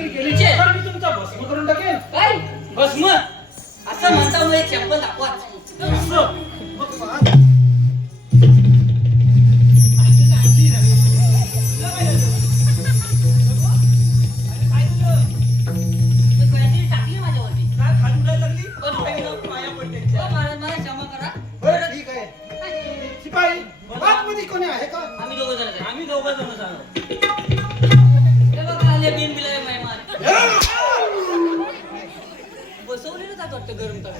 तस्करी केली तर मी तुमचा भस्म करून टाकेन. काय भस्म असं म्हणता मग एक सॅम्पल दाखवा. असं मग पहा. टाकली माझ्यावरती काय खाली उडायला लागली पाया पडते. मला क्षमा करा. बरं ठीक आहे. शिपाई आतमध्ये कोणी आहे का? आम्ही दोघं जण आहे. आम्ही दोघं जण आहोत. हे बघा आले बिन बिलाय मेहमान बसवलेलं जात वाटतं गरम तर.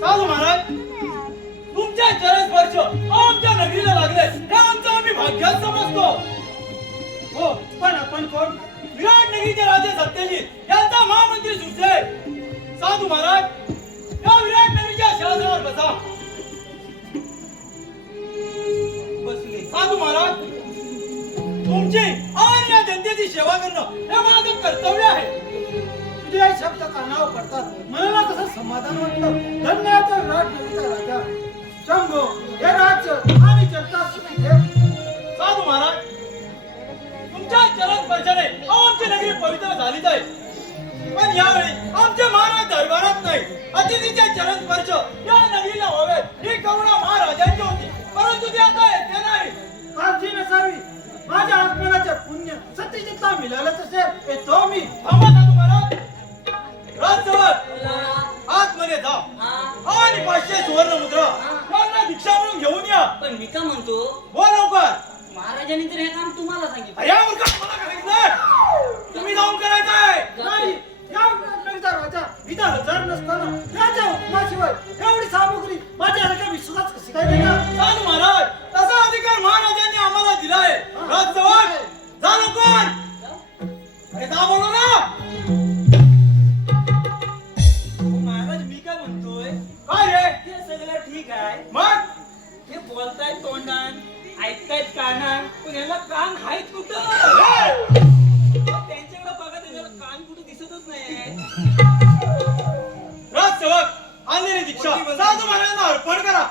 साधू महाराज तुमच्या चरणस्पर्श आमच्या नगरीला लागले हे आमचं आम्ही भाग्यात समजतो. हो पण आपण कोण? विराट नगरीचे राजे सत्यजित यांचा महामंत्री सुचले. साधू महाराज या विराट नगरीच्या सिंहासनावर बसा. बसले. साधू महाराज तुमची आणि या जनतेची सेवा करणं हे माझं कर्तव्य आहे. तुझे हे शब्द कानावर पडतात. मला कसं समाधान वाटतं. धन्य आहे तो विराट नगरीचा राजा शंभो. हे राज्य आणि जनता सुखी ठेव. साधू महाराज तुमच्या चरण स्पर्शाने आमची नगरी पवित्र झालीच आहे. पण यावेळी आमचे महाराज दरबारात नाही. अतिथीचे चरण स्पर्श या नगरीला व्हावेत ही करुणा महाराजांची होती. परंतु ते आता येते नाही. काळजी नसावी. माझ्या आत्मनाचे पुण्य सत्यजितला मिळालंच असेल. येतो मी. थांबा साधू महाराज. राजसभा आतमध्ये जा आणि 500 सुवर्ण मुद्रा यांना दीक्षा म्हणून घेऊन या. पण मी का म्हणतो बोल लवकर. महाराजांनी तर हे काम तुम्हाला सांगितलं. अरे या मूर्खा, मला करायचं तुम्ही जाऊन करायचंय. नाही या विराट नगरीचा राजा इथं हजर नसताना राजा हुकुमाशिवाय एवढी सामुग्री माझ्या एका विश्वास कशी काय देणार? साधू महाराज तसा अधिकार महाराजांनी आम्हाला दिलाय. राजसभा जा लवकर. अरे जा बोलो ना. महाराज मी काय म्हणतोय काय रे हे सगळं ठीक आहे. मग हे बोलतायत तोंडान ऐकतायत कानान पण याला कान आहेत कुठं. त्यांच्याकडे बघा त्याच्याला कान कुठं दिसतच नाही. राजसेवक आलेली दीक्षा साधू महाराजांना अर्पण करा.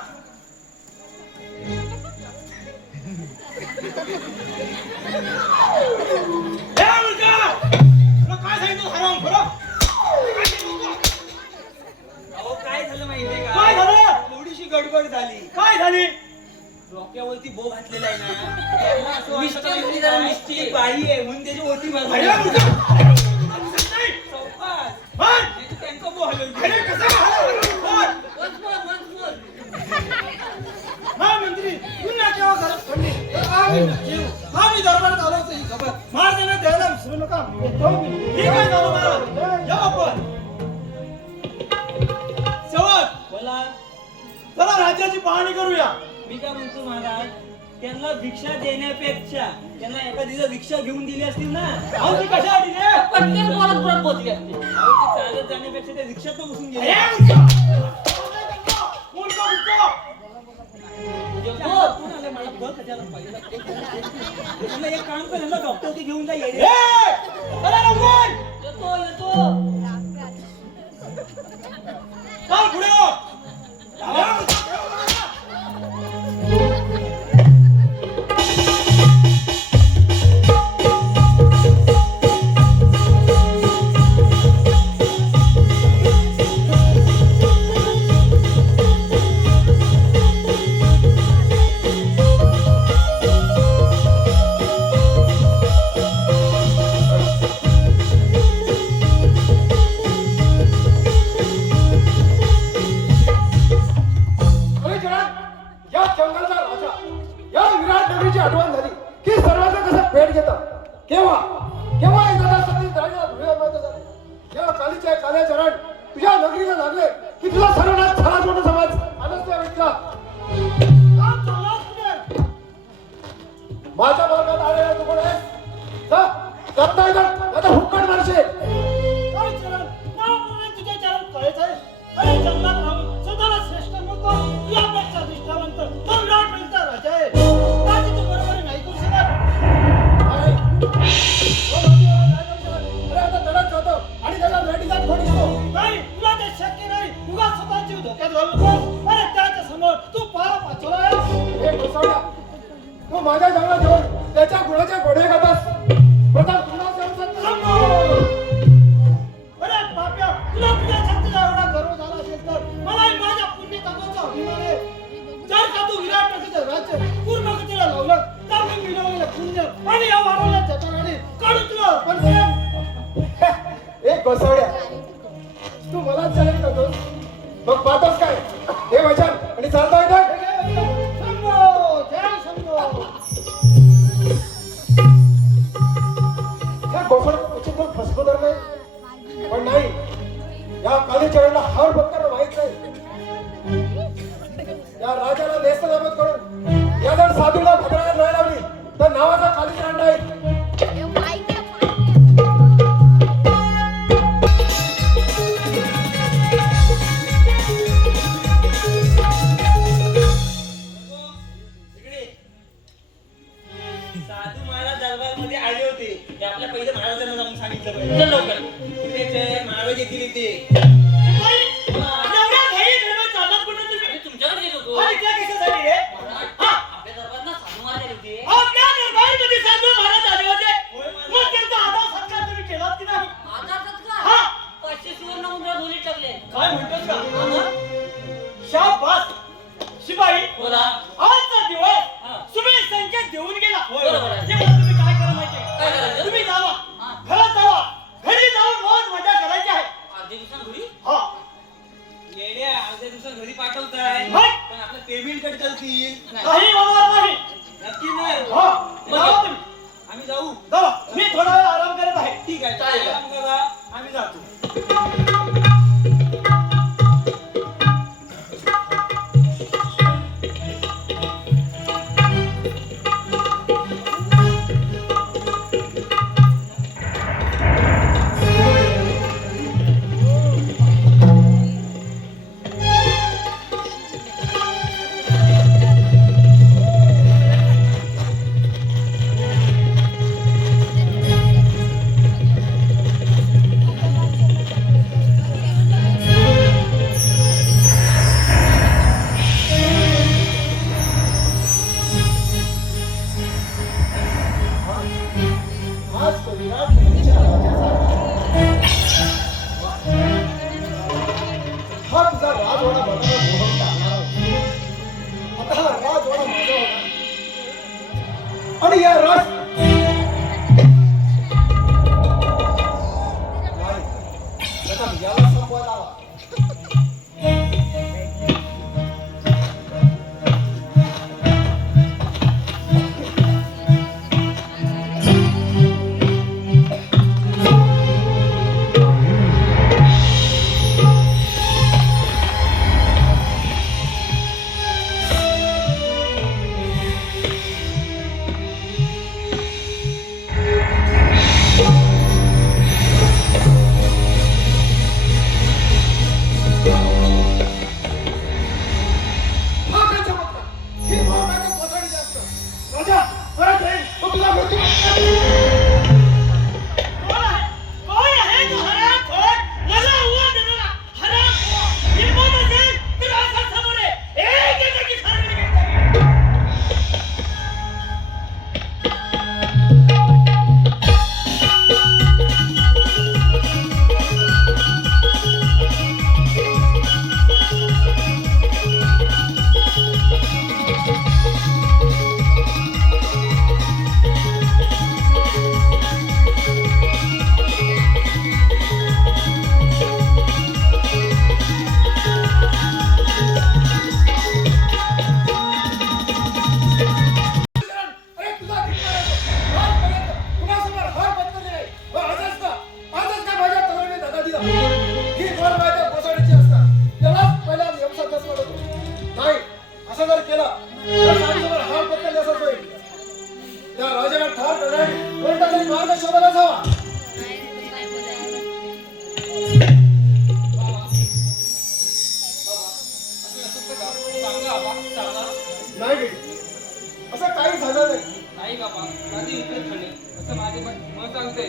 हे मुलगा तुला काय सांगितलं हराम खरं. अहो काय झालं माहितीये का? काय झालं? थोडीशी गडबड झाली. काय झाली? डोक्यावरती बो घातलेला आहे ना त्याला असं मिष्टी वाटतं मिष्टी की जरा ती मिष्टी. बाई आहे म्हणून त्याची ओटी अरे मारली. मुलगा चौकात. पण त्याची त्यांचा बो हलवली. अरे कसं झालं? महामंत्री पुन्हा केव्हा घरात पडली तर आम्ही जीव आम्ही दरबारात आलो होतो ही खबर महाराजांना द्यायला विसरू नका. येतो मी. ठीक आहे साधू महाराज या आपण. सेवक बोला. चला राज्याची पाहणी करूया. मी काय म्हणतो महाराज त्यांना भिक्षा देण्यापेक्षा त्यांना एखादी भिक्षा घेऊन दिली असतील ना अहो ती कशासाठी रे? पटकन बोलत बोलत पोहोचली असते. अहो ते चालत जाण्यापेक्षा त्या रिक्षात बसून अरे गेले. मुलगा मुलगा कोण आलं मला बघ त्याला पाहिलं. त्यांना एक काम कर यांना डॉक्टर ते घेऊन जा येडे. ए चला लवकर. येतो येतो. चल पुढे हो. या जंगलचा राजा या विराट नगरीची आठवण झाली की सर्वांना कसं भेट घेतात. केव्हा केव्हा एकदा सगळी राजा धुळे माहिती झाले. या कालीच्या काल्या चरण तुझ्या नगरीला लागले की तुला सर्वांना छळा जोड समाज आनंद भेटला. माझ्या मार्गात आलेला तू कोण आहेस? जा करता येतात आता हुक्कड मारशे. तुझ्या चरण कळायचं आहे. अरे जंगलात राहून स्वतःला श्रेष्ठ म्हणतो यापेक्षा निष्ठावंत तो विराट नगरीचा राजा आहे. माझी तू बरोबरी नाही करू शकत. अरे आता तडक जातो आणि त्याला रेडीगात फोडी देतो. नाही तुला ते शक्य नाही. तुला स्वतः जीव धोक्यात घालू नको. अरे त्याच्या समोर तू पारा पाचोला आहेस. हे घोसावड्या तू माझ्या जंगलात जाऊन त्याच्या गुणाचे घोडे खाता शून्य आणि या वाढवल्या जठाराने काढून तुला एक गोसावड्या तू मलाच चॅलेंज करतोस मग पाहतोस काय हे वचन आणि चालतोय का शंभो जय शंभो या गोफड उचित फसलो तर नाही पण नाही या कालीचरणला हार बघताना माहित नाही या राजाला नेस्तनाबूत करून या जर साधूला भद्राला नाही लावली तर नावाचा कालीचरण नाही साधू महाराज दरबारमध्ये आले होते ते आपल्या पहिले महाराजांना जाऊन सांगितलं पाहिजे चल लवकर कुठे महाराज येतील इथे तुमच्याकडे येत होतो अरे त्या कशासाठी रे आपल्या दरबारात ना साधू महाराज आले होते आपल्या दरबारमध्ये साधू महाराज आले होते मग त्यांचा आदर सत्कार तुम्ही केलात की नाही आधार सत्कार हा 500 सुवर्ण मुद्रा दोन्ही टाकले काय म्हणतोस का शाबास शिपाई बोला आजचा दिवस हा. तुम्ही संकेत देऊन गेला बरोबर आहे. तेव्हा तुम्ही काय करा माहिती काय करायचं? तुम्ही जावा हा. घरात जावा घरी जाऊन मौज मजा करायची आहे अर्ध्या दिवसांत घरी हा येणे अर्ध्या दिवसात घरी पाठवताय हाय. पण आपलं पेमेंट कट करतील काही होणार नाही नक्की नाही हा मग जावा तुम्ही आम्ही जाऊ जावा मी थोडा वेळ आराम करत आहे ठीक आहे चालेल. आराम करा आम्ही जातो आज तो विराट नगरीच्या राजाचा हा तुझा राजवाडा बघायला मोहन टाकणार आहे. आता हा राजवाडा माझा होणार आणि या राज नाही प्रथम याला संपवायला हवा हा काय चमत्कार ही भाव काय कोसळी जास्त राजा परत येईल तो तुला मृत्यू कोण आहे तो हरामखोर मला उवा देणारा हरामखोर हिंमत असेल तर असा समोर ये एक एकाची खाणी घेते अरे तुझा धिक्कार आहे. आजपर्यंत कुणासमोर हार पत्करली नाही. आजच का माझ्या तलवारीने धडा दिला? ही दोन माझ्या कोसळीची असतात. त्यालाच पहिला व्यवसाय दसवत होतो. नाही, असं जर केलं तर माझ्यासमोर हार पत्करली असंच होईल. त्या राजाला ठार करण्यासाठी कोणता तरी मार्ग शोधायला जावा. नाही बेटी, असं काही झालं नाही. नाही बाबा माझे विपरीत घडले असं माझे मन सांगते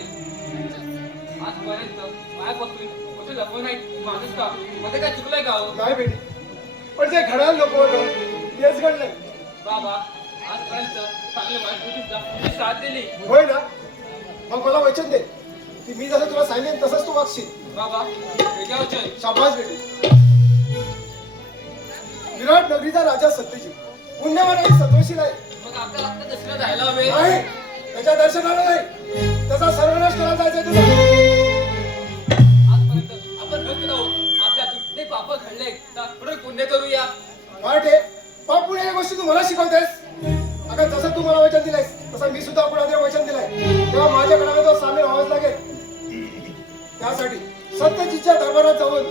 आजपर्यंत माझ्यापासून कुठे लपवं नाही माणूस का मध्ये काय चुकलंय का हो? नाही बेटी, पण जे घडायला नको होतं तेच घडलंय. बाबा आजपर्यंत चांगले वाईट गोष्टींचा तुम्ही साथ दिली होय ना? मग मला वचन दे की मी जसं तुला सांगेन तसंच तू वागशील. बाबा वेगळ्या वचन शाबास बेटी. विराट नगरीचा राजा सत्यजित पुण्यवान आणि सत्वशील आहे. मग आपल्याला आता दसऱ्या जायला हवे नाही, त्याच्या दर्शनाला नाही, त्याचा सर्वनाश करायला जायचंय तुला. आजपर्यंत आपण भक्त आहोत. आपल्या कित्येक पाप घडले तर पुढे पुण्य करूया. वाटे पाप पुढे या गोष्टी तू मला शिकवतेस. अगं जसं तू मला वचन दिलंयस तसं मी सुद्धा पुढे वचन दिलंय, तेव्हा माझ्याकडे तो सामील व्हावाच लागेल. त्यासाठी सत्यजितच्या दरबारात जाऊन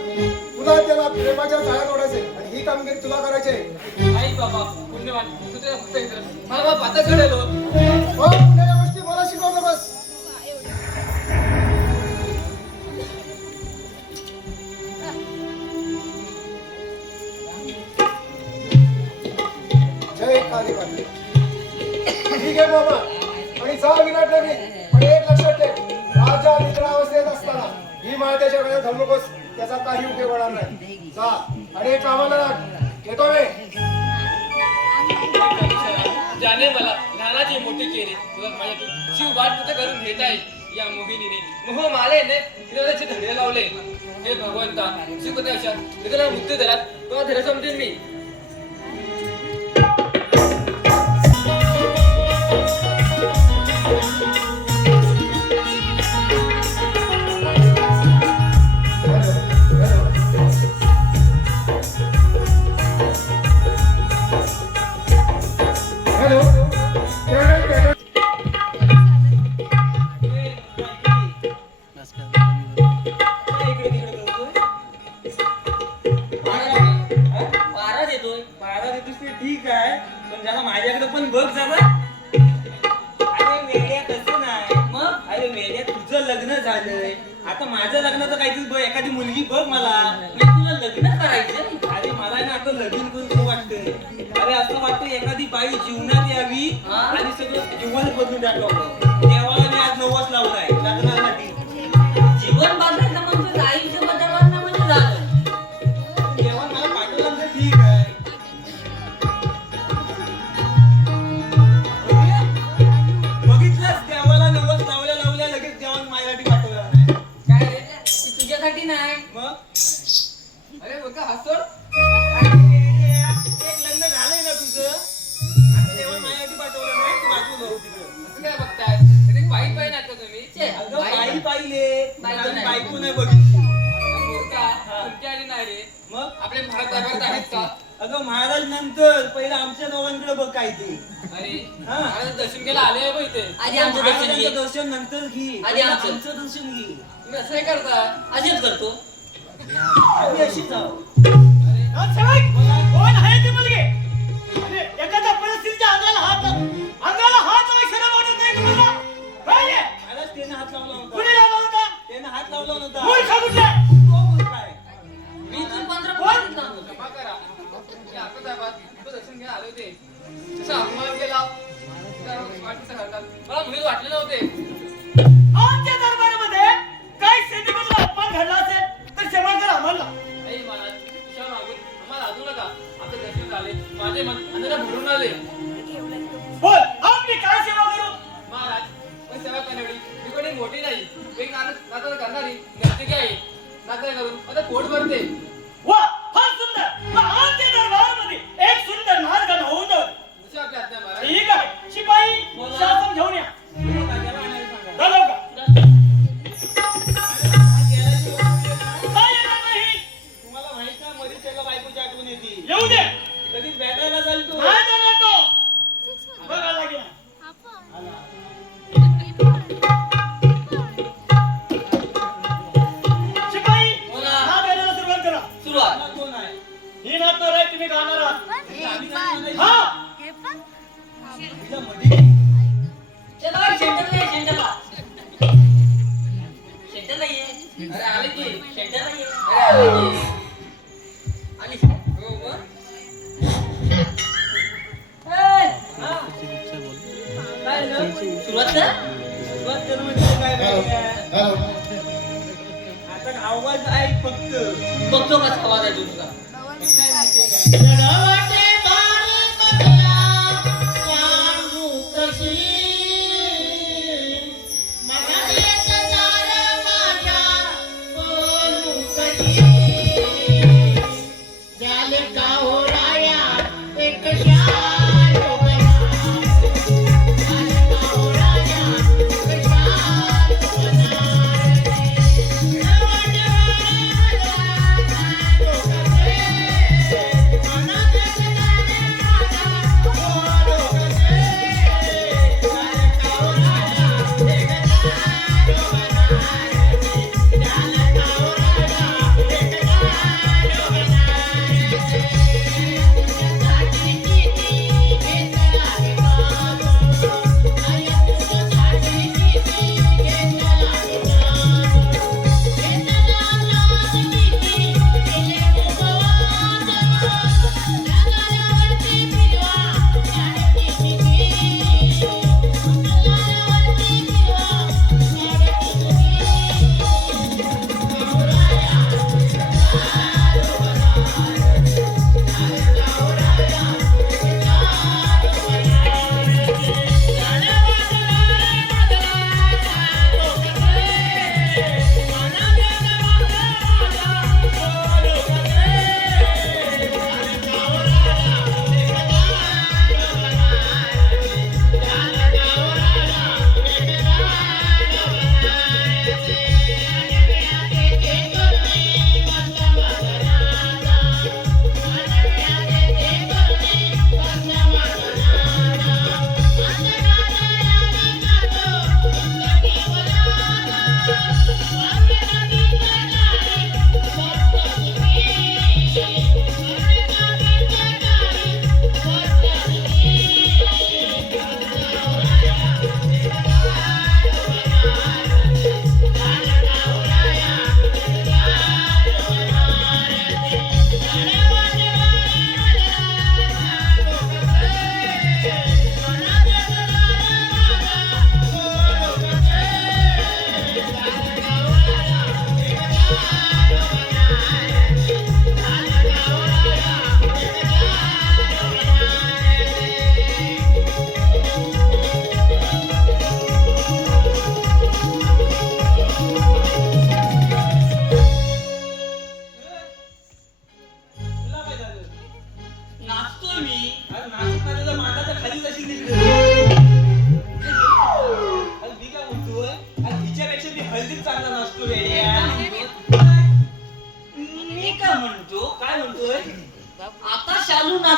तुला त्याला प्रेमाच्या जाळ्यात ओढायचे आणि ही कामगिरी तुला करायची आहे. आई बाबा पुण्यवान तुझ्या भक्त आहेत. मला पाता घडलो. हो, पुढे या गोष्टी मला शिकवतो बस. जय काली माते. ठीक आहे बाबा आणि जा विराट नगरी. पण एक लक्षात ठेव, राजा निद्रावस्थेत असताना ही मातेच्या वेळेत धरू नकोस, त्याचा काही उपयोग होणार नाही. जा आणि एक कामाला लाग. येतो मी. ज्याने मला लहानाची मोठी केली तुला माझ्यातून शिव वाट कुठे करून घेता येईल या मोहिनीने मोह मालेने तिला त्याचे धडे लावले. हे भगवंता शिकवते अशा तिला मृत्यू दिला तेव्हा धडे समजेन मी. हॅलो. वारा देतोय. बारा देतोस ते ठीक आहे, पण जरा माझ्याकडे पण बघ जरा. अरे वेड्या तसं नाही मग अरे वेड्या तुझं लग्न झालंय, आता माझं लग्नाचं काहीतरी बघ, एखादी मुलगी बघ मला. मी तुला लग्न करायचं. अरे मला ना आता लगीन करून वाटतंय. अरे असं वाटतं एखादी बाई जीवनात यावी हा? आणि सगळं जीवन बदलून टाकावं. देवाला मी आज नवस लावलाय लग्नासाठी. जीवन बदलायचं म्हणजे आयुष्य बदलणार नाही म्हणजे झालं. देवा मला पाठवलं तर ठीक आहे. बघितलंच देवाला नवस लावल्या लावल्या लगेच देवाने माझ्यासाठी पाठवलं नाही. काय रे? ती तुझ्यासाठी नाही. मग अरे बोलका हसतोड. एक लग्न झालंय ना तुझं, आता देवाने माझ्यासाठी पाठवलं नाही, तू वाचू तिकडं. असं काय बघताय? तरी पायी पायी नाही का तुम्ही? छे, अगं बाई- बाई पाहिले बायको पण नाही. बायको नाही बघितली. अरे बोलका तुमची आली नाही रे. मग आपले महाराज दरबारात आहेत का? अगं महाराज नंतर पहिलं आमच्या दोघांकडे बघ काय ते. अरे हा. महाराज दर्शन घ्यायला आले आहे बघ इथे. आधी आमचं दर्शन घे. महाराजांचं दर्शन नंतर घे, आधी पहिलं आमचं. आमचं दर्शन घे. तुम्ही असं काय करता? असेच करतो. आम्ही अशी जाऊ. कोण आहे ती मुलगी? अरे, एखाद्या परिस्थितीच्या अंगाला हात लावायला शरम वाटत नाही तुम्हाला? काय आहे? महाराज त्याने हात लावला कुणी नव्हता. लावला होता? त्याने हात लावला नव्हता. मूर्ख कुठले? तो मूर्ख आहे. मी तुला 15 कोण? पॉईंट सांगतो. क्षमा करा. मी आता साहेबात तुमचं दर्शन घ्यायला आले होते. तसं अपमान केला. तर वाटतं घालतात. मला मुलीच वाटले नव्हते. आमच्या दरबारामध्ये काही सैनिकांचा अपमान घडला असेल तर क्षमा करा आम्हाला. आई महाराज क्षमा मागून आम्हाला अजू नका. आपले दर्शन झाले. माझे मन अंधारात भरून आले. बोल, आम्ही काय सेवा करू? महाराज पण सेवा करण्यावेळी मी कोणी मोठी नाही. एक नातं करणारी नर्तकी आहे. नातं करून आता पोट भरते. वा, फार सुंदर. मग आमच्या दरबारामध्ये एक सुंदर नाच गाणं होऊन जाऊ. जशी आपली आज्ञा महाराज. ठीक आहे, शिपाई बोला. शासन घेऊन या. तो राजाला आणायला सांगा. चालव का? हा गेल्याशिवाय काय येणार नाही? तुम्हाला माहित ना मध्ये त्याला बायकोची आठवण येते. येऊ दे. लगेच भेटायला जाईल तो. नाही जाणार तो. बघा लागेल. शिपाई, बोला. नाच गाण्याला सुरुवात करा. सुरुवात. हा कोण आहे? ही नाचणार आहे, तुम्ही गाणार आहात. आम्ही काय म्हणायचं? हा, तिला मध्ये ते बघ, सेंटरला ये, सेंटरला. सेंटरला ये. अरे आले की. सेंटरला ये. अरे आले की. आलीस. हो मग. ए, हा. काय झालं? सुरुवात कर. सुरुवात कर म्हणजे काय माहिती आता आवाज ऐक फक्त. बघतो कसा आवाज आहे तुझा. काय माहितीये काय? एक शाल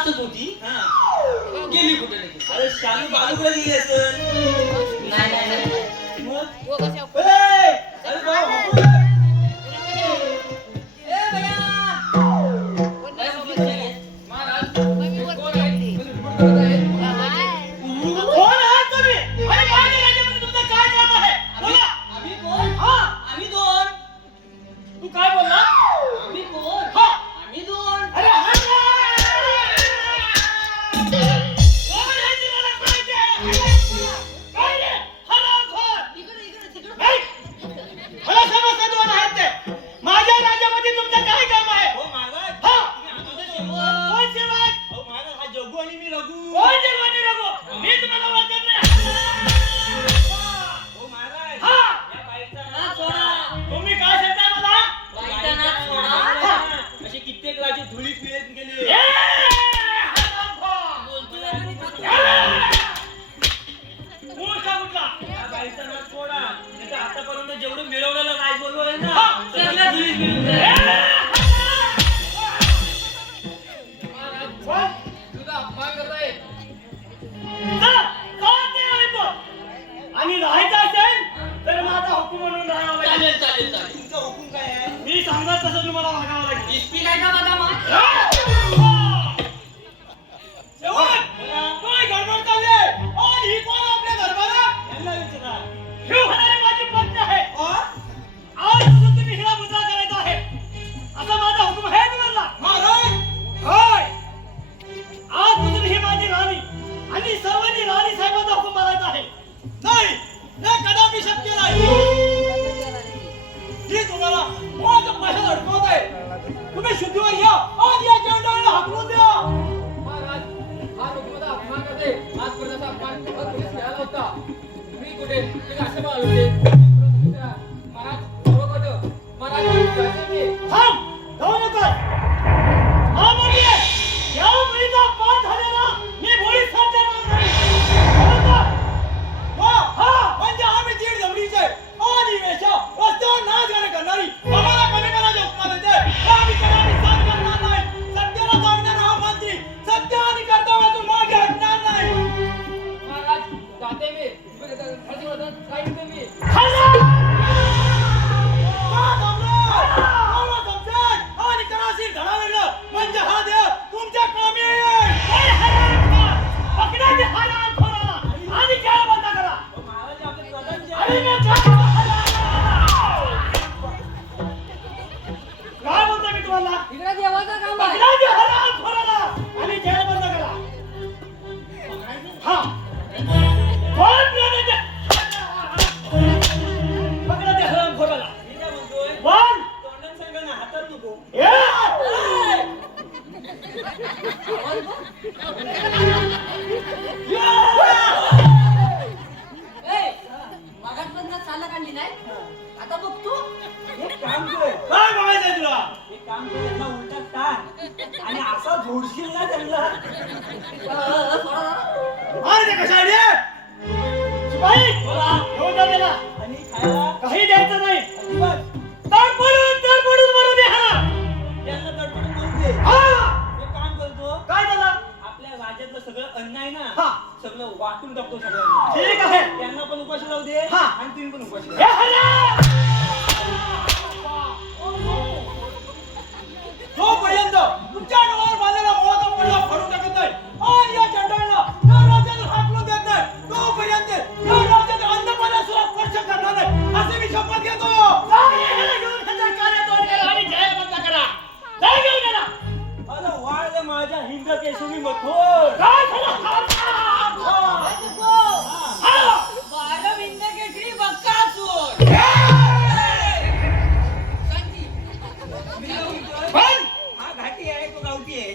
वाचत होती हा. गेली कुठे लगेच. अरे शालू बालूकडे गेली असेल. नाही मग? ए, अरे भाऊ, भाऊ. ए भैया काय कुठली कुठे गेली? महाराज कोण आहे? कोण रिपोर्ट करत आहे? कोण आहात तुम्ही आणि माझ्या राज्यामध्ये तुमचं काय काम आहे बोला. आम्ही कोण? हा आम्ही दोन. तू काय बोलला आम्ही कोण? हा आम्ही दोन. अरे कोण आहे ते मला कळायचे. काय रे हरामखोर. इकडे इकडे तिकडे. नाही मला समजतं दोन आहेत ते. माझ्या राज्यामध्ये तुमचं काय काम आहे हो महाराज, हा तुम्ही आमचा सेवक. कोण सेवक अहो महाराज, हा जग्गू आणि मी रघु. कोण जेवणी रघु मी तुम्हाला ओळखत नाही. हो महाराज, हा. या बाईचा नाच नाच सोडा. सोडा. तुम्ही काय सांगता मला बाईचा नाच सोडा. हा. असे कित्येक राजे धुळीत पिळत गेले. ए, हरामखोर. बोलतोय आणि खातोय. मूर्ख कुठला या बाईचा नाच सोडा. नाहीतर आतापर्यंत जेवढं मिळवलेलं राज बोललो आहे ना, हा. सगळ्या धुळीत मिळून ए, जाईल. महाराज कोण? तुझा अपमान करत आहे. चला, जात नाही आहे तो. आणि राहायचं असेल तर माझा हुकूम म्हणून राहावं लागेल. चालेल चालेल चालेल. तुमचा हुकूम काय आहे? मी सांगत तसं तुम्हाला वागावं लागेल. इस्पी काय का बदाम आहे? शेवट, काय गडबड चालली आहे? आणि ही कोण आपल्या दरबारात? यांना विचारा. ही होणारी माझी पत्नी आहे. हा? आजपासून तुम्ही हिला मुद्दा करायचा आहे. असा माझा हुकूम आहे तुम्हाला. होय. आजपासून ही माझी राणी आणि सर्वांनी राणी साहेबांचा हुकूम मानायचा आहे. नाही, हे कदापि शक्य नाही. ही तुम्हाला कोणाच्या पैशात अडकवत आहे. तुम्ही शुद्धीवर या आणि या चंडाळाला हाकलून द्या. महाराज हा लोकांचा अपमान करते. आजपर्यंत अपमान फक्त पोलीस घ्यायला होता. मी कुठे ते असे म्हणाले होते. महाराज बरोबर होतं. महाराज जायचं मी. थांब, जाऊ नकोस. हा म्हणजे या मुलीचा पाठ झालेला मी मुळीच साथ देणार नाही. समजलं? हा, म्हणजे आम्ही दीड जमिनीचे आणि वेशा रस्त्यावर नाच गाणं करणारी आम्हाला कमीपणाच्या हुकमा देते. आम्ही कदापि साथ करणार नाही. सत्याला सांगणारा हा मंत्री सत्य आणि कर्तव्यातून मागे हटणार नाही. महाराज जाते मी. तुम्ही खाली बसा. काय म्हणते मी? आणि कराशीर धडावलं म्हणजे हा देव तुमच्या कामी येईल. काय हरामखोर. पकडा ते हरामखोराला आणि जेल बंद करा. अहो महाराज, आपले प्रधान जे आणि आहे. मी काय बोलतो मी तुम्हाला इकडे देवाचं काम आहे. पकडा ते हरामखोराला आणि जेल बंद करा. हा कोण बोलायचं? पकडा ते हरामखोराला. मी काय म्हणतोय? कोण तोंडात सांगा ना, हातात नको. मागासपर्यंत चालला काढली नाही आता बघतो. एक काम कर. काय बघायचंय तुला एक काम कर, यांना उलटा टाक आणि असा झोडशील ना त्यांना. सोडा जरा. आणि ते कशा रे शिपाई घेऊन जा त्याला. आणि खायला काही द्यायचं नाही. अजिबात तडपडून मरू दे ह्याला. त्यांना तडपडून मरू दे. हा एक काम करतो, काय झालं आपल्या राज्यातलं सगळं अन्न आहे ना, हा. सगळं वाटून टाकतो सगळ्यांना. ठीक आहे त्यांना पण उपाशी लावू दे हा. आणि तुम्ही पण उपाशी हे लावा. हल्ला! जोपर्यंत तुमच्या डोळ्यावर बांधलेला मोहाचा पडदा फाडून टाकत नाही आणि या चंडाळाला या राज्यातून हाकलून देत नाही तोपर्यंत या राज्यात अन्नपाण्याला सुद्धा स्पर्श करणार नाही असे मी शपथ घेतो. ह्याला घेऊन ह्याच्या कार्यातून गेला आणि जेल बंद करा. जा घेऊन याला. अरे वाढ माझ्या हिंद केशवी मथोर. काय झालं? हा. बारा विंदकेसरी बक्कासूर. पण हा घाटी आहे, तो गावठी आहे.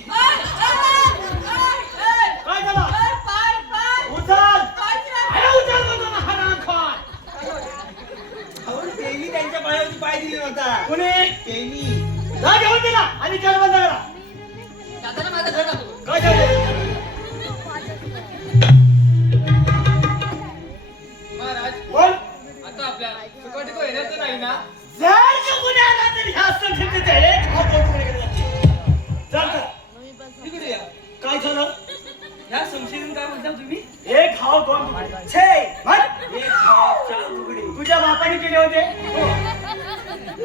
काय झालं? उचल. अरे उचल म्हणतो ना हरामखोर. अहो, त्यांनी त्यांच्या पायावरती पाय दिले नव्हता. कोणी? त्यांनी जा घेऊन दिला आणि जेल बंद करा. जाताना माझं घर टाकतो. काय झालं? महाराज बोल. आता आपल्या सुकाटी येणार तर नाही ना? जर का कुणी आला तरी ह्या संघटनेत एक हात वर पुढे केला जाते. चल तर. तिकडे या. काय झालं? केले होते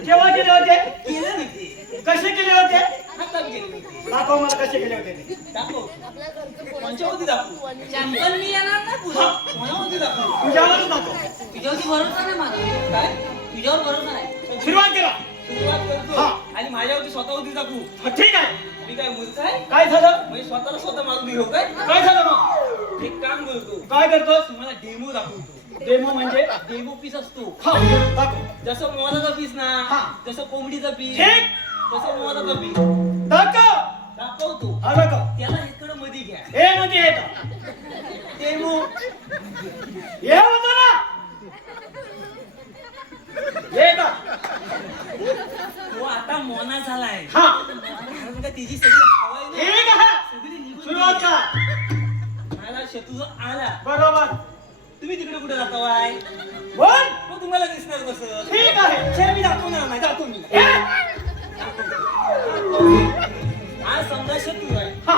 केव्हा केले होते केलं नाही ते. कसे केले होते हातात गेले होते. दाखव मला कसे केले होते ते. दाखव. कोणच्यावरती दाखवू? चॅम्पियन मी येणार ना पुढे कोणावरती दाखवू? तुझ्यावरच दाखव तुझ्यावरती भरोसा नाही माझा काय? तुझ्यावर भरोसा नाही सुरुवात करा सुरुवात करतो हा. आणि माझ्यावरती स्वतःवरती दाखवू. ठीक आहे मी काय मूर्ख आहे? काय झालं म्हणजे स्वतःला स्वतः मारून घेऊ काय? काय झालं मग एक काम करतो. काय करतोस तुम्हाला डेमो दाखवतो. डेमो म्हणजे डेमो पीस असतो. हा दाखव जसं मोहाचा पीस ना, हा. जसं कोंबडीचा पीस, ठीक तसं मोहाचा पीस दाखव दाखवतो. हा दाखव त्याला इकडं मध्ये घ्या. हे मध्ये येतं डेमो हे होतं ना हे का तो आता मोना झालाय. हा कारण का त्याची सगळी हवाई ना, ठीक आहे सगळी निघून सुरुवात गेली. का मला शत्रू जो आला, बरोबर तुम्ही तिकडे कुठे जातावाय? बोल मग तुम्हाला दिसणार कसं? ठीक आहे चल मी दाखवणार नाही, जातो मी. हे. हा समजा शत्रू आहे. हा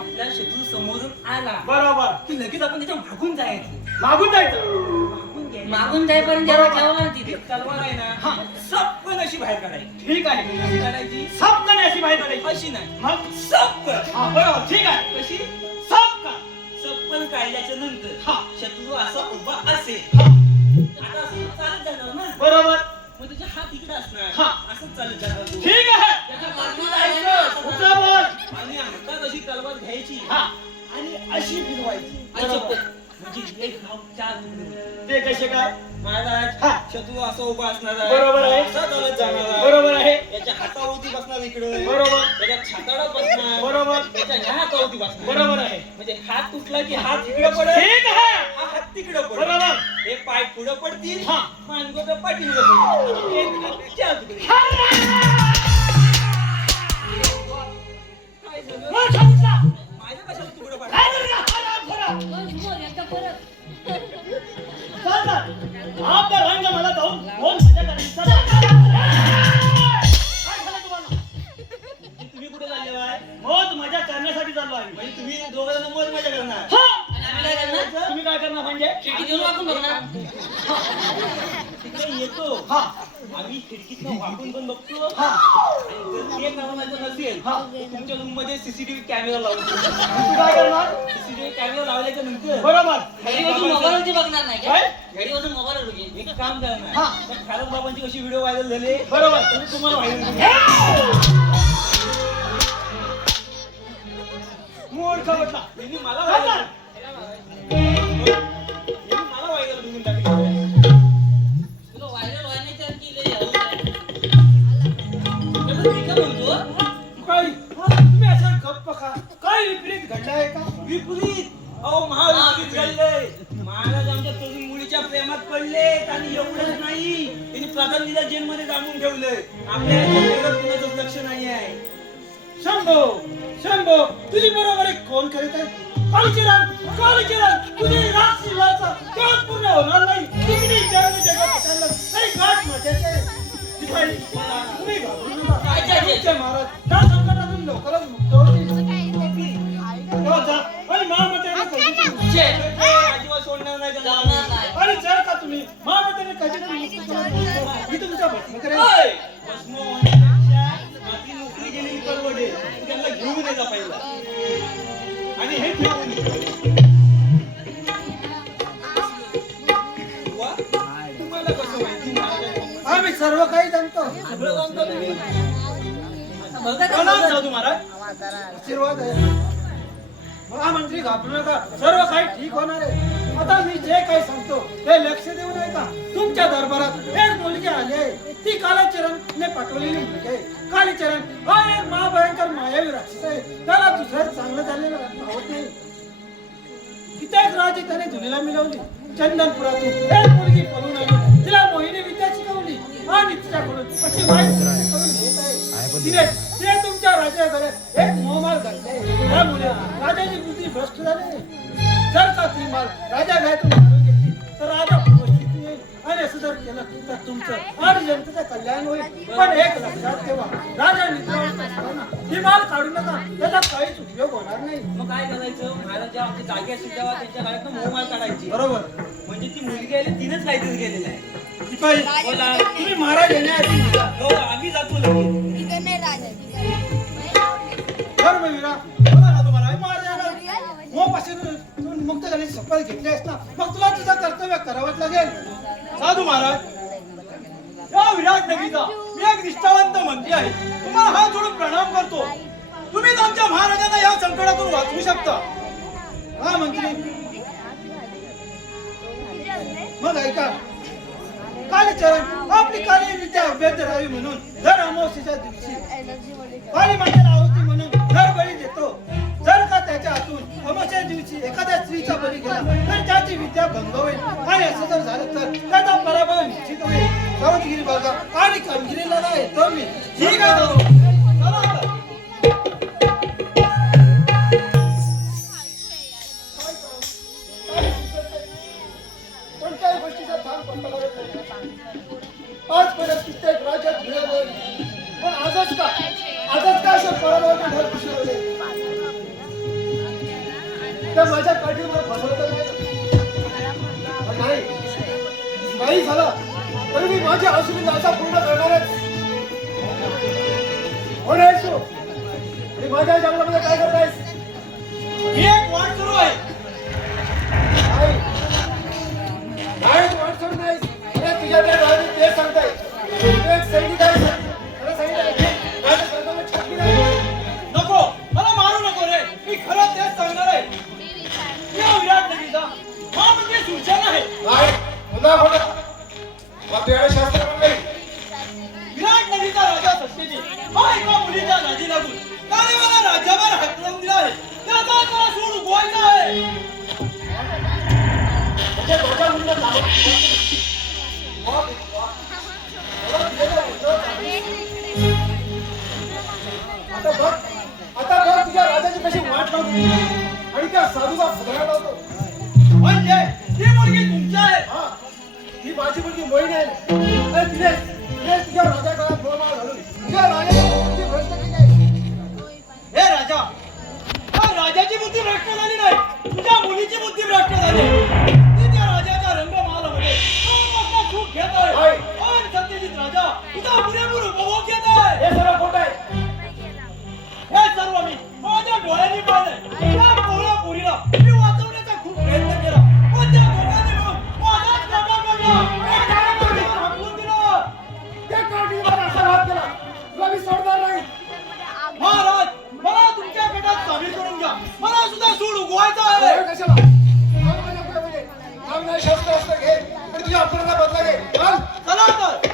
आपल्या शत्रू समोरून आला बरोबर की लगेच आपण त्याच्या मागून जायचं. मागून जायचं मागून घ्यायचं. मागून जाईपर्यंत जरा ठेवला ना तिथे एक तलवार आहे ना, हा. सपकन अशी बाहेर काढायची. ठीक आहे कशी काढायची? सबकने अशी माहिती काढायची अशी नाही, मग सपकन. हा बरोबर ठीक आहे कशी? सबका सपकन काढल्याच्या नंतर हा. शत्रू असा उभा असेल. हा आता असं चालत जाणार ना, बरोबर मग त्याचे हात इकडे असणार. हा. असंच चालत जाणार तो. ठीक आहे त्याच्या बाजूला जायचं. पुढचं बोल आणि हातात अशी तलवार घ्यायची हा आणि अशी फिरवायची. बरोबर. म्हणजे एक धाव चार मुलं. ते कसे काय महाराज हा. शत्रू असा उभा असणार बरोबर आहे. असा चालत जाणार आहे. बरोबर आहे याच्या हातावरती बसणार इकडे, बरोबर त्याच्या छाताडात बसणार, बरोबर त्याच्या ह्या हातावरती बसणार. बरोबर आहे म्हणजे हात तुटला की हात इकडे पडेल, ठीक आहे हा हात तिकडे पडेल. बरोबर हे पाय पुढे पडतील, हा. मानगोट पाठीपुढे पडतील. एक चार तुकडे. काय झालं? मग सांगितलं. माझ्या कशाला तुकडे काय पाडले? झालं? हा, खरं. चल ना. आपल्या रंग मला जाऊन बोल मजा करायची. चल. काय झालं तुम्हाला? तुम्ही कुठे चालले बाय? मौज मजा करण्यासाठी चाललो आहे म्हणजे तुम्ही दोघं जण मोज मजा करणार. हा. आणि आम्ही काय करणार तुम्ही काय करणार म्हणजे खिडकी देऊन वाकून बघणार तिकडे येतो, हा आम्ही खिडकीतनं वाकून पण बघतो. हा आणि जर ते करायचं नसेल हा. तर तुमच्या रूम मध्ये सीसीटीव्ही कॅमेरा लावतो. तू काय करणार सीसीटीव्ही कॅमेरा लावल्याच्या नंतर बरोबर घरी बसून मोबाईलवरती बघणार नाही काय? का घरी बसून मोबाईलवर बघेन एक काम करणार, हा. त्या खारद बाबांची कशी व्हिडिओ व्हायरल झाले बरोबर तशी तुम्हाला व्हायरल मूर्ख म्हटला त्यांनी मला व्हायरल करून टाकले. तुला व्हायरल व्हायच्या की लय हळू आहे. त्यामुळे मी काय म्हणतो काय तुम्ही असं गप्प का काय विपरीत घडलाय का विपरीत अहो महाविपरीत घडलंय. महाराज आमच्या तरुण मुलीच्या प्रेमात पडलेत आणि एवढंच नाही, त्यांनी प्रधानजीला जेलमध्ये डांबून ठेवलंय. आपल्या ह्याच्यात कुणाचंच लक्ष नाही आहे. शंभो शंभो तुझी बरोबर आहे कोण करीत आहे कालीचरण तुझे राजशिवाचा काळ पूर्ण होणार नाही तुम्ही जगात नाही गाठ माझ्याचे तुम्ही घाबरू नका. तुमचे महाराज त्या संकटातून लवकरच मुक्त होतील. तेव्हा जा आणि महामंत्र्यांना कधी छे, अजिबात सोडणार नाही त्याला. जमणार नाही आणि जर का तुम्ही महामंत्र्यांनी कधी मुक्त केलं, मी तुमच्या भस्म करेन. ओय! भस्म होण्यापेक्षा आपली नोकरी गेलेली परवडेल. त्यांना घेऊन यायचा पहिला आणि हे घेऊन ये. वा, तुम्हाला कसं माहिती महाराज? आम्ही सर्व काही जाणतो सगळं जाणता तुम्ही? बघा ते प्रणाम बघा. साधू महाराज आशीर्वाद आहे महामंत्री घाबरू नका सर्व काही ठीक होणार आहे आता मी जे काही सांगतो ते लक्ष देऊ नये का तुमच्या दरबारात एक मुलगी आली आहे ती कालीचरणने पाठवलेली मुलगी आहे कालीचरण हा एक महाभयंकर मायावी राक्षस आहे त्याला दुसरं चांगलं झालेलं आवडत नाही कित्येक राजी त्याने धुलीला मिळवली चंदनपुरातून एक मुलगी पळून आली तिला मोहिनी विद्या शिकवली आणि तिच्याकडून अशी वाईट कृत्य करून घेत आहे तिने तुमच्या राजा घरात एक मोहमाल घातले त्यामुळे राजाची बुद्धी भ्रष्ट झाली जर का ती माल राजा घरातून मारून घेतली तर राजा व्यवस्थित येईल आणि असं जर केलं तर तुमचं आणि जनतेचं कल्याण होईल पण एक लक्षात ठेवा राजा मित्रांना असताना ती माल काढू नका त्याचा काहीच उपयोग होणार नाही मग काय करायचं? महाराज जेव्हा आमच्या जागे असतील तेव्हा त्यांच्या घरात मोहमाल काढायची. बरोबर म्हणजे ती मुलगी आली तिनेच काहीतरी केलेलं आहे. शिपाई बोला. तुम्ही महाराज येण्याआधी निघा. हो आम्ही जातो लगेच. बरं मग वीरा बोला ना तुम्हाला महाराजांना मोपासून मुक्त झाल्याची शपथ घेतली आहेस ना मग तुला तुझं कर्तव्य करावंच लागेल. साधू महाराज या विराट नगरीचा मी एक निष्ठावंत मंत्री आहे. तुम्हाला हात जोडून प्रणाम करतो. तुम्हीच आमच्या महाराजांना या संकटातून वाचवू शकता. हा मंत्री मग ऐका कालीचरण आपली काली विद्या अभ्यंत राहावी म्हणून दर अमावस्येच्या दिवशी काली मातेला आहुती म्हणून दर बळी देतो. जर का त्याच्या हातून अमावस्या दिवशी एखाद्या स्त्रीचा बळी गेला तर त्याची विद्या भंग होईल आणि असं जर झालं तर त्याचा पराभव निश्चित होईल. सावधगिरी बघा आणि कामगिरीला नाही येतो मी. ठीक आहे दादा. चला आता. कोणत्याही गोष्टीचा थांब पडता लागत नाही. आजपर्यंत कित्येक राज्यात मिळवले पण आजच का असे पराभवाचे ढग पिसळले. त्या माझ्या काठीवर फसवत नाही झालं तरी मी माझ्या असुरी आशा पूर्ण करणारच. होणारच तू. आणि माझ्या जंगलामध्ये काय करतायस? ही एक वाट सुरू आहे. नाही तू अडचण नाही. अरे तुझ्याकडे राहणे ते सांगताय. तू एक सैनिक आहे. खरं सांगितलं माझ्या कर्तव्य छाटली नाही. नको मला मारू नको रे. मी खरं तेच सांगणार आहे. या विराट नगरीचा हा म्हणजे सूचना आहे. नाही पुन्हा खोटं. आपल्याकडे शास्त्र पण नाही. विराट नगरीचा राजा सत्यजित हा एका मुलीच्या नादी लागून त्याने मला राज्यावर हाकलून दिला आहे. त्याचा मला सूड उगवायचा आहे. म्हणजे माझ्या मुलीला लावत वा. आता बघ तुझ्या राजाची कशी वाट लावली आणि त्या साधूचा फुगडा लावतो. म्हणजे ती मुलगी तुमची आहे. हा ही माझी मुलगी मोहिनी आहे. आणि तिने तुझ्या राजा काळात गोळमाळ घालून तुझ्या राजाची बुद्धी भ्रष्ट केली आहे. हे राजा हा राजाची बुद्धी भ्रष्ट झाली नाही. तुझ्या मुलीची बुद्धी भ्रष्ट झाली. ती त्या राजाच्या रंगमहालामध्ये 2 वाजता सूट घेत आहे. पण सत्यजित राजा तुझा पुरेपूर उपभोग घेत आहे. हे सर्व खोटं आहे. हे सर्व मी माझ्या डोळ्यांनी पाहिलंय. त्या पोरा पोरीला मी वाचवण्याचा खूप प्रयत्न केला पण त्या दोघांनी मिळून माझाच नफा करला. हाकलून दिलं. त्या काठीवर असा हात केला तुला मी सोडणार नाही. महाराज मला तुमच्या गटात सामील करून घ्या. मला सुद्धा सूड उगवायचा आहे. हे कशाला? चाल माझ्या पुढे. थांब नाही शस्त्र असतं घे आणि तुझ्या अपराधा बदला घे. चाल. चला तर.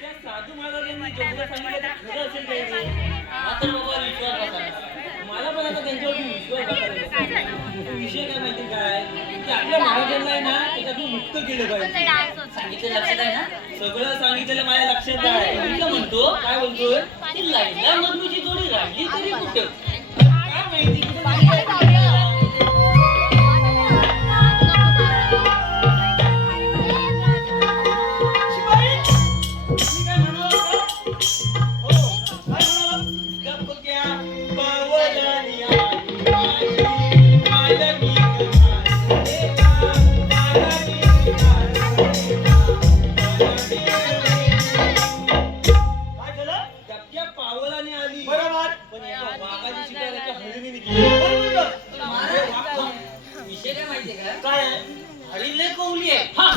त्या साधू महाराजांनी जेवढं सांगितलं ते खरं असेल का हे? आता बाबा विश्वास बसायला. मला पण आता त्यांच्यावरती विश्वास बसायला. पण विषय काय माहिती काय की आपल्या महाराजांना आहे ना त्याच्यातून मुक्त केलं पाहिजे. सांगितलं लक्षात आहे ना? सगळं सांगितलेलं माझ्या लक्षात आहे. मी काय म्हणतो काय बोलतोय ती लाईला मधूची जोडी राहिली तरी कुठं? काय माहिती कुठं शिपाई मी काय म्हणालो होतो? हो काय म्हणाला? गप्प्या पावलानी आई माझी मालनी गमाई मालनी काय झालं? गप्प्या पावलानी आली. बरोबर. पण एका वाघाची शिकार एका हरिणीने केली. बरोबर. विषय काय माहितीये का? काय आहे? हरिले कौली आहे. हा.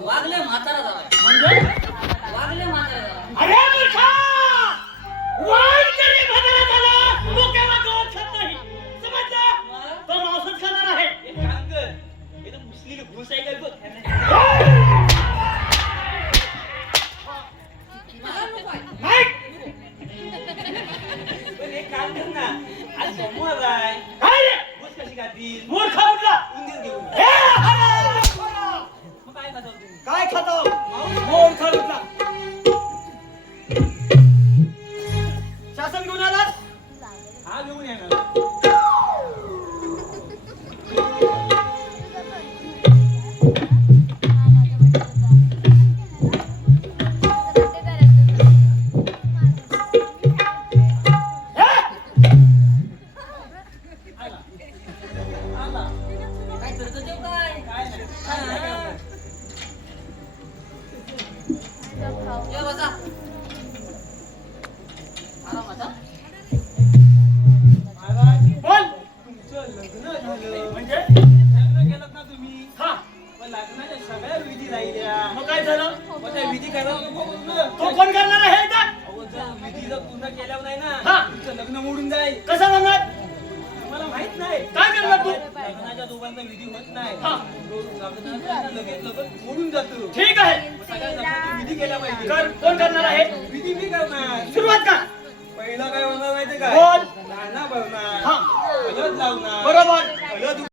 वागले म्हातारा झालाय. म्हणजे वागले म्हातारा झाला. अरे मूर्खा! वाघ जरी म्हातारा झाला, तो केव्हा गवत खात नाही. समजलं? तो मांसच खाणार आहे. एक काम कर हे तर मुसलीला घुस आहे का बघ. मला नको आहे. नाही. पण एक काम कर ना आज सोमवार आहे. काय रे? घुस कशी खातील? मूर्खा उठला. उंदीर घेऊन. ए, अरे! मग काय खातो तुम्ही? काय खातो? मूर्खा उठला. शासन घेऊन आलात? हा घेऊन येणार. या बसा आरामात हा. महाराज बोल तुमचं लग्न झालं म्हणजे लग्न केलं ना तुम्ही हा पण लग्नाच्या सगळ्या विधी राहिल्या मग काय झालं मग त्या विधी करायला नको पूर्ण तो कोण करणार आहे अहो जर विधी जर पूर्ण केल्यावर नाही ना तुमचं लग्न मोडून जाईल कसं होणार मला माहित नाही काय करणार तू लग्नाच्या दोघांचा विधी होत नाही लग्नाचा लगेच लग्न मोडून जातो ठीक आहे सगळ्या लग्नाचा विधी केला पाहिजे कोण करणार आहे विधी मी करणार सुरुवात का पहिला काय होणार माहिती का नाना बनणार हळद लावणार बरोबर हळद